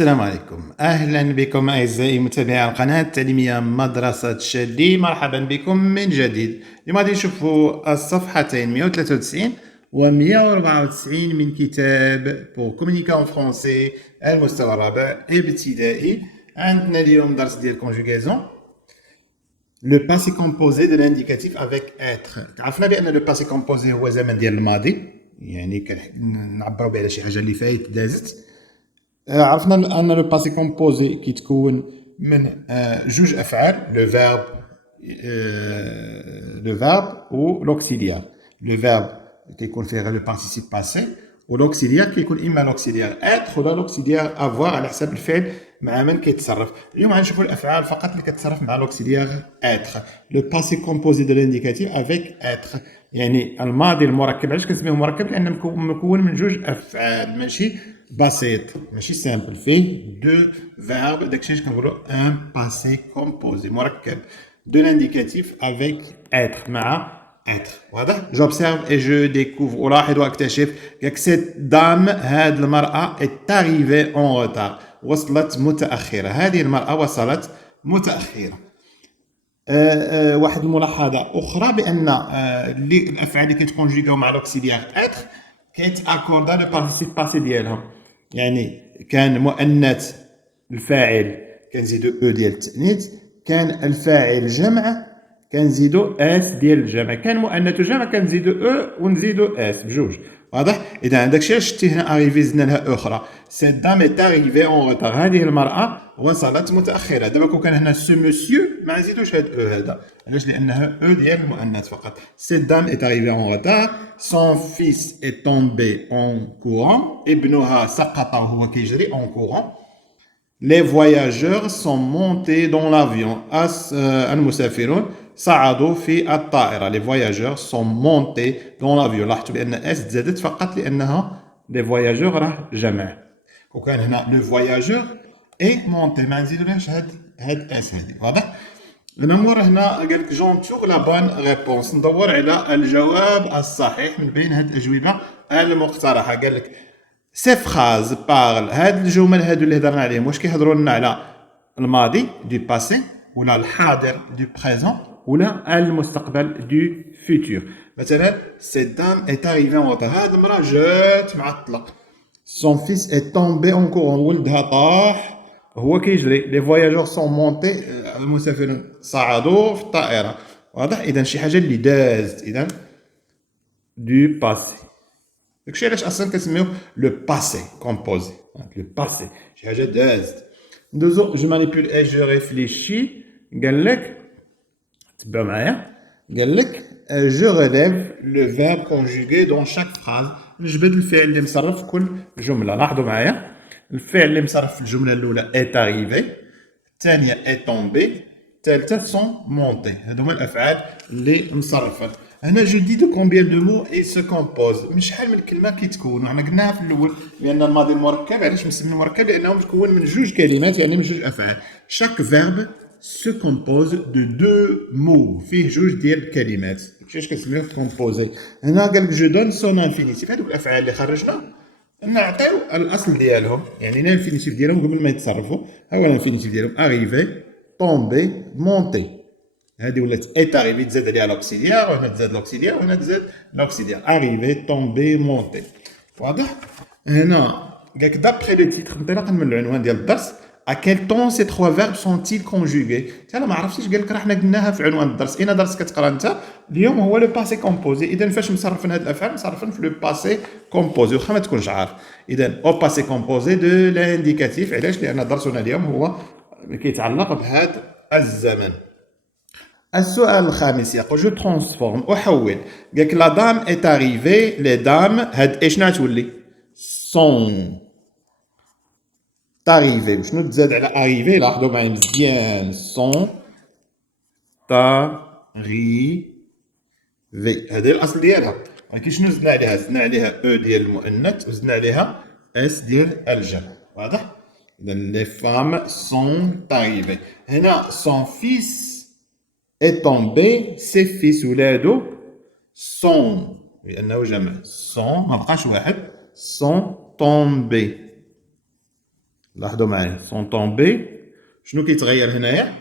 السلام عليكم، أهلا بكم أعزائي متابعي القناة التعليمية مدرسة شادي. مرحبا بكم من جديد. اليوم غادي نشوفوا الصفحتين 193 و 194 من كتاب بور كومونيكي اون فرونسي المستوى الرابع ابتدائي. عندنا اليوم درس ديال كونجوغيزون لو باسي كومبوزي دو لانديكاتيف افيك اتر. عرفنا بان لو باسي كومبوزي هو زمن ديال الماضي، يعني كنعبروا به على شي حاجه اللي فايت دازت. عرفنا ان لو باسي كومبوزي كيتكون من جوج افعال، لو فيرب و لوكسيليار. لو فيرب كيكون فيه غير لو بارتيسيب باسي، و لوكسيليار كيكون اما لوكسيليار اتر ولا لوكسيليار افوار على حسب الفعل مع من كيتصرف. اليوم غنشوفوا الافعال فقط اللي كتصرف مع لوكسيليار اتر. لو باسي كومبوزي دو لانديكاتيف افيك اتر، يعني الماضي المركب. علاش كنسميوه مركب؟ لان مكون من جوج افعال، ماشي بسيط، ماشي سامبل، فيه دو فيرب. داكشي علاش كنقولوا ان باسي كومبوزي مركب دو لانديكاتيف افيك اتر، مع être. واضح؟ j'observe et je découvre. ألاحظ واكتشف. ياك سيت دام، هاد المرأة est arrivée en retard، وصلت متأخرة. هذه المرأة وصلت متأخرة. واحد الملاحظة أخرى بأن الأفعال اللي كتكونجيغاو مع لوكسيليار être كيتأكوردا لو بارتيسيب باسي ديالهم. يعني كان مؤنث الفاعل كنزيدو او ديال التأنيث، كان الفاعل جمع كنزيدو اس ديال الجمع، كان مؤنث جمع كنزيدو او ونزيدو اس بجوج. واضح؟ اذا داكشي علاش شتي هنا اريفي زدنا لها اخرى. سيت دام ايت اريفي اون روتار، هذه المراه وصلت متاخره. دابا كون كان هنا سو مسيو ما نزيدوش هاد او هذا، علاش؟ لانها او ديال المؤنث فقط. سيت دام ايت اريفي اون روتار. سون فيس ايت تومبي اون كورون، ابنها سقط وهو كيجري اون كورون. Les voyageurs sont montés dans l'avion. المسافرون صعدوا في الطائرة. Les voyageurs sont montés dans l'avion. لاحظتوا بأن اس تزادت فقط لأنها les voyageurs راه جمع. وكان هنا le voyageur et monté، ما نزيدولهاش هاد اس هادي. واضح؟ نمر هنا قال لك جون تور لا بون ريبونس، ندور على الجواب الصحيح من بين هاد الأجوبة المقترحة. قال لك سي فراز بارل، هاد الجمل هادو اللي هضرنا عليهم واش كيهضروا لنا على الماضي دو باسي، ولا الحاضر دو بريزون، ولا المستقبل دو فيتور؟ مثلا سي دام ايت اريفي اون روتار، هاد المراه جات معطله. سون فيس اي تومبي اون كورون، ولدها طاح هو كيجري. لي فواياجور سون مونتي، المسافرون صعدوا في الطائره. واضح؟ اذا شي حاجه اللي دازت، اذا دو باسي. داكشي علاش اصلا كنسميوه لو باسي كومبوزي، لو باسي شي حاجه دازت. ندوزو جو مانيبيول اي جو ريفليشي. قال لك تبعوا معايا، قال لك جو ريليف لو فيرب كونجوغي دون شاك فراز، نجبد الفعل اللي مصرف في كل جمله. لاحظوا معايا الفعل اللي مصرف في الجمله الاولى اي اريفي، الثانيه اي تومبي، الثالثه سون مونتي. هادو هما الافعال اللي مصرفه. هنا جو دي دو كومبيان دو مو اي سو كومبوز، من شحال من كلمه كيتكون. وحنا قلناها في الاول بان الماضي المركب، علاش مسمي مركب؟ لانه متكون من جوج كلمات، يعني من جوج افعال. شاك فيرب سو كومبوز دو دو مو، فيه جوج ديال الكلمات. علاش كنسميوه كومبوزي؟ هنا قال لك جو دون سون انفينيتيف. هادوك الافعال اللي خرجنا نعطيو الاصل ديالهم، يعني الانفينيتيف ديالهم قبل ما يتصرفوا. ها هو الانفينيتيف ديالهم: اريفي، طومبي، مونتي. هذه ولات ايت اريفي تزاد عليها لوكسيليار، وهنا تزاد لوكسيليار، وهنا تزاد لوكسيليار. اريفي، طومبي، مونتي. واضح؟ هنا قالك دابخي لو تيتر، انطلاقا من العنوان ديال الدرس: ا كيل طون سي تخوا فيرب سون تيل كونجوغي. انا ما عرفتيش، قال لك راه حنا قلناها في عنوان الدرس. اين درس كتقرا انت اليوم؟ هو لو باسي كومبوزي. اذا فاش مصرفين هاد الافعال؟ مصرفين في لو باسي كومبوزي، واخا ما تكونش عارف. اذا او باسي كومبوزي دو لانديكاتيف. علاش؟ لان درسنا اليوم هو كيتعلق بهذا الزمن. السؤال الخامس يقول جو ترانسفورم، احول. قالك لا دام ايت اريفي، لي دام هاد ايش تولي؟ سون تاريفي. وشنو تزاد على اريفي؟ لاحظوا معايا مزيان: سون تاريفي. هذه الاصل ديالها. ولكن شنو زدنا عليها؟ زدنا عليها او ديال المؤنث، وزدنا عليها اس ديال الجمع. واضح؟ اذا لي فام سون تاريفي. هنا سون فيس est tombé، سي فيس ولادو، سون لانه جمع، سون ما بقاش واحد، سون تومبي. لاحظوا معايا سون طومبي. شنو كيتغير هنايا؟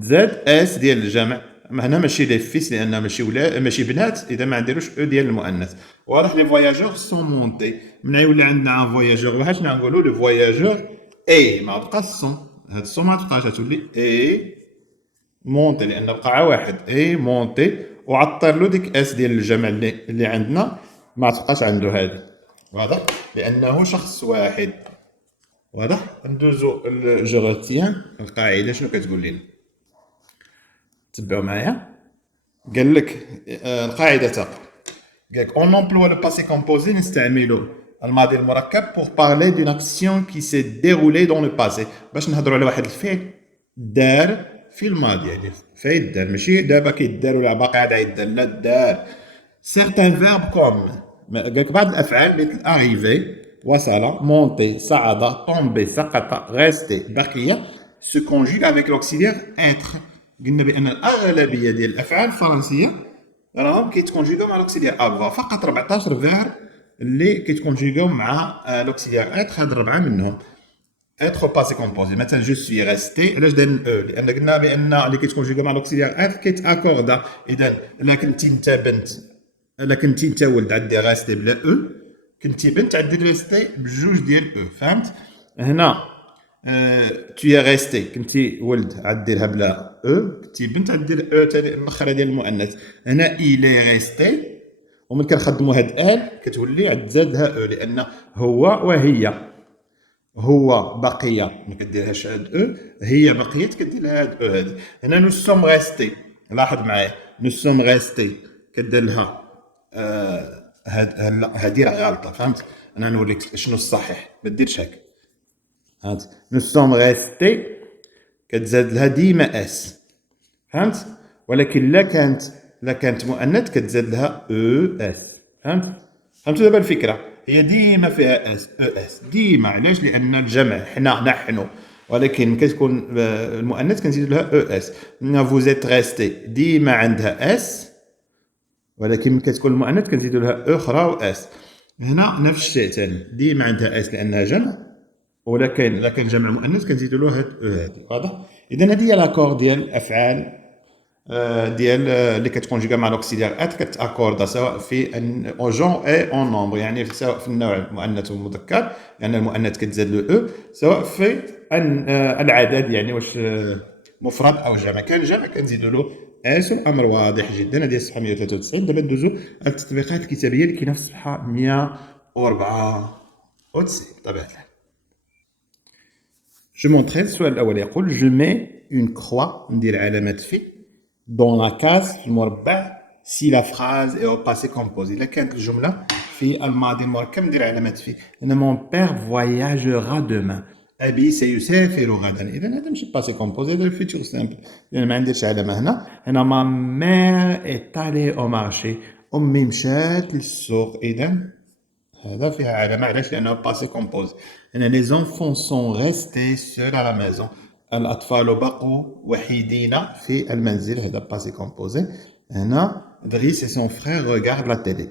تزاد اس ديال الجمع. هنا ماشي لي فيس لان ماشي ولاد ماشي بنات، اذا ما نديروش او ديال المؤنث. واضح لي فواياجور سون مونتي. من يولي عندنا ان فواياجور واحد شنو نقولوا لو فواياجور اي ما بقاش سون. هاد السون ما تبقاش تولي اي مونتي لان بقى واحد اي مونتي، وعطر له ديك اس ديال الجمع اللي عندنا ما تبقاش عنده هذه. واضح لانه شخص واحد. واضح. ندوزو جو روتيان القاعده شنو كتقول لنا. تبعوا معايا. قال لك القاعده تقول قال لك on emploie le passé composé نستعملوا الماضي المركب pour parler d'une action qui s'est déroulée dans le passé باش نهضروا على واحد الفعل دار في الماضي. يعني فعل دار ماشي دابا كيدار ولا باقي عاد يدار، لا دار. certains verbes comme قال لك بعض الافعال مثل arriver وصل monter صعد tomber سقط rester بقي se conjugue avec l'auxiliaire être. قلنا بان الاغلبيه ديال الافعال الفرنسيه راهم كيتكونجيغاو مع لوكسيليير افوا. فقط 14 فيرب اللي كيتكونجيغاو مع لوكسيليير اتر. هاد 4 منهم اتر باسي كومبوزي. مثلا جو سوي ريستي علاش دار او؟ لان قلنا بان اللي كيتكونجيغاو مع لوكسيليير اتر كيتاكوردا. اذا الا كنتي انت بنت، الا كنتي انت ولد عدي ريستي بلا او، كنتي بنت عدي ريستي بجوج ديال او. فهمت؟ هنا tu es resté كنتي ولد عديرها بلا او، كنتي بنت عدير او تاني الاخرى ديال المؤنث. هنا il est resté ومن كنخدموا هاد ال كتولي عاد زادها او لان هو وهي. هو بقي ما كديرهاش هاد او، هي بقيت كدير لها هاد او هادي. هنا نو سوم ريستي. لاحظ معايا نو سوم ريستي كدير لها هادي راه غلطه. فهمت؟ انا نوريك شنو الصحيح، ما ديرش هكا. هات نو سوم ريستي كتزاد لها ديما اس. فهمت؟ ولكن لا كانت مؤنث كتزاد لها او اس. فهمتوا دابا الفكره؟ هي ديما فيها اس او اس ديما. علاش؟ لان الجمع حنا نحن، ولكن كتكون المؤنث كنزيدوا لها او اس. فو زيت ريستي ديما عندها اس، ولكن ملي كتكون المؤنث كنزيدوا لها او اخرى و اس. هنا نفس الشيء ثاني ديما عندها اس لانها جمع، ولكن الا كان جمع مؤنث كنزيدوا له هاد او هادي. واضح؟ اذا هذه هي لاكور ديال الافعال ديال اللي كتكونجيغا مع لوكسيليير ات كتاكوردا سواء في او جون اي اون نومبر، يعني سواء في النوع المؤنث والمذكر لان المؤنث كتزاد له او، سواء في العدد يعني واش مفرد او جمع. كان جمع كنزيدوا له اس. الامر واضح جدا. هذه الصفحه 193. دابا ندوزو على التطبيقات الكتابيه اللي كاينه في الصفحه 194 بطبيعه الحال. Je montrerai السؤال الأول يقول je mets une croix ندير علامة في dans la case في المربع si la phrase est au passé composé. إذا كانت الجملة في الماضي المركب ندير علامة في. هنا mon père voyagera demain. أبي سيسافر غدا. إذا هذا ماشي passé composé، هذا الفيتور سامبل لأن ما نديرش علامة هنا. هنا ma mère est allée au marché. أمي مشات للسوق. إذا هذا فيها علامة. علاش؟ لأنه باسي كومبوز. هنا لي زونفون سون ريستي سول على لا ميزون. الأطفال بقوا وحيدين في المنزل. هذا باسي كومبوزي. هنا دريس سون فخير ريغارد لا تيلي.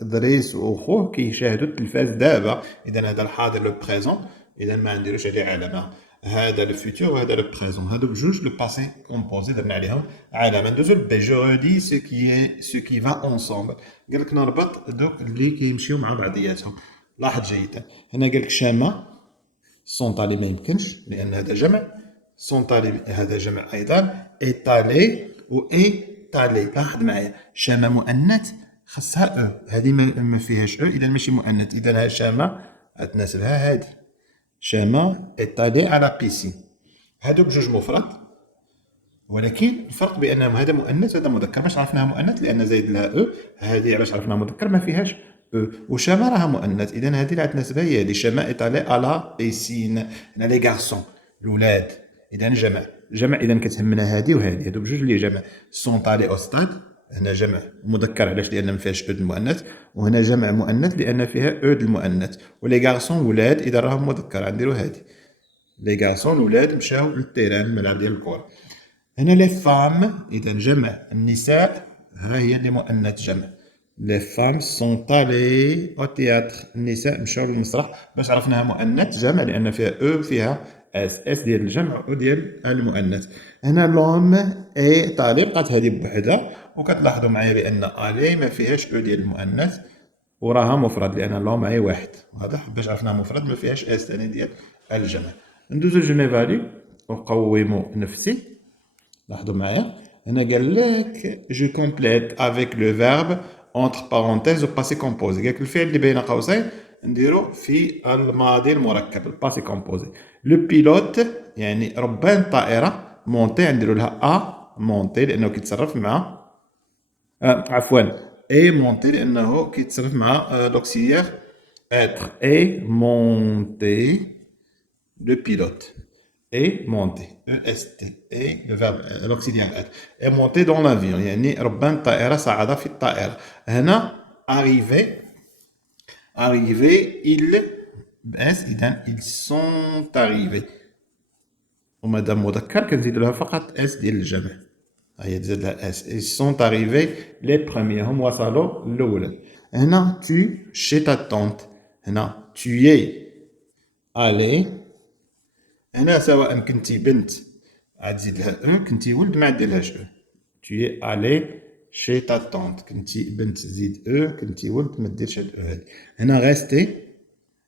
دريس وخوه كيشاهدوا التلفاز دابا. إذا هذا الحاضر لو بريزون، إذا ما نديروش عليه علامة. هذا لو فيتور وهذا لو بريزون. هادو بجوج لو باسي كومبوزي درنا عليهم علامة. ندوزو لبي جو رودي سو كي فا اونسومبل. قال لك نربط دوك اللي كيمشيو مع بعضياتهم. لاحظ جيدا. هنا قال لك شاما سونطالي ما يمكنش لان هذا جمع. سونطالي هذا جمع ايضا. ايطالي و ايطالي. لاحظ معايا شاما مؤنث خاصها او، هذه ما فيهاش او اذا ماشي مؤنث. اذا شاما تناسبها هذه. شاما ايطالي على بيسين. هادوك جوج مفرد، ولكن الفرق بانهم هذا مؤنث وهذا مذكر. باش عرفناها مؤنث لان زايد لها او. هذه علاش عرفناها مذكر ما فيهاش او. وشاما راها مؤنث. اذا هذه اللي تناسبها هي هذه. شاما ايطالي على بيسين. هنا لي غارسون الاولاد. اذا جمع اذا كتهمنا هذه وهذه. هادو بجوج اللي جمع. سونطالي او ستاد. هنا جمع مذكر علاش؟ لان ما فيهاش او المؤنث. وهنا جمع مؤنث لان فيها او المؤنث. ولي غارسون ولاد اذا راهم مذكر غنديروا هذه. لي غارسون ولاد مشاو للتيران الملعب ديال الكره. هنا لي فام اذا جمع النساء. ها هي اللي مؤنث جمع. Les femmes sont allées au théâtre. النساء مشاو للمسرح. باش عرفناها مؤنث جمع لأن فيها أو وفيها اس ديال الجمع وديال المؤنث. هنا لوم اي طالب بقات هذه بوحدها، وكتلاحظوا معايا بأن الي ما فيهاش او ديال المؤنث وراها مفرد لأن لوم اي واحد. واضح؟ باش عرفناها مفرد ما فيهاش اس ثاني ديال الجمع. ندوزو جو ميفالي أقوم نفسي. لاحظوا معايا هنا قال لك جو كومبليت افيك لو فيرب entre parenthèses au passé composé. قال لك الفعل اللي بين قوسين نديرو في الماضي المركب الباسي كومبوزي. لو بيلوت يعني ربان الطائرة، مونتي نديرو لها مونتي لأنه كيتصرف مع عفوا اي مونتي لأنه كيتصرف مع لوكسيليير être. اي مونتي لو بيلوت. Et monter, EST, et le verbe, l'auxiliaire être. Et monter dans l'avion, يعني ربان الطائرة صعد في الطائرة. هنا arrivé, ils, بأس إذن ils sont arrivés. ومادام مذكر كنزيد لها فقط اس ديال الجمع. هي تزاد لها اس. ils sont arrivés les premiers، هم وصلوا الأولى. هنا tu chez ta tante. هنا tu es allé. هنا سواء كنتي بنت عاد تزيد لها كنتي ولد ما عديلهاش tu es allé chez ta tante. كنتي بنت زيد كنتي ولد ما ديرش هاد هادي. هنا غاستي.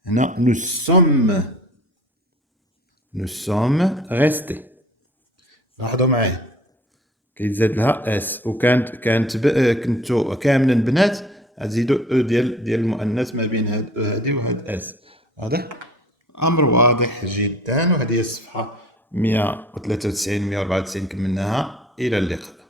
هنا nous sommes restés. لاحظوا معايا كيتزاد لها اس. كانت كنتو كاملا بنات غتزيدو او ديال المؤنث ما بين هاد هادي وهاد اس. واضح؟ أمر واضح جدا. وهذه هي الصفحة 193 194 كملناها. إلى اللقاء.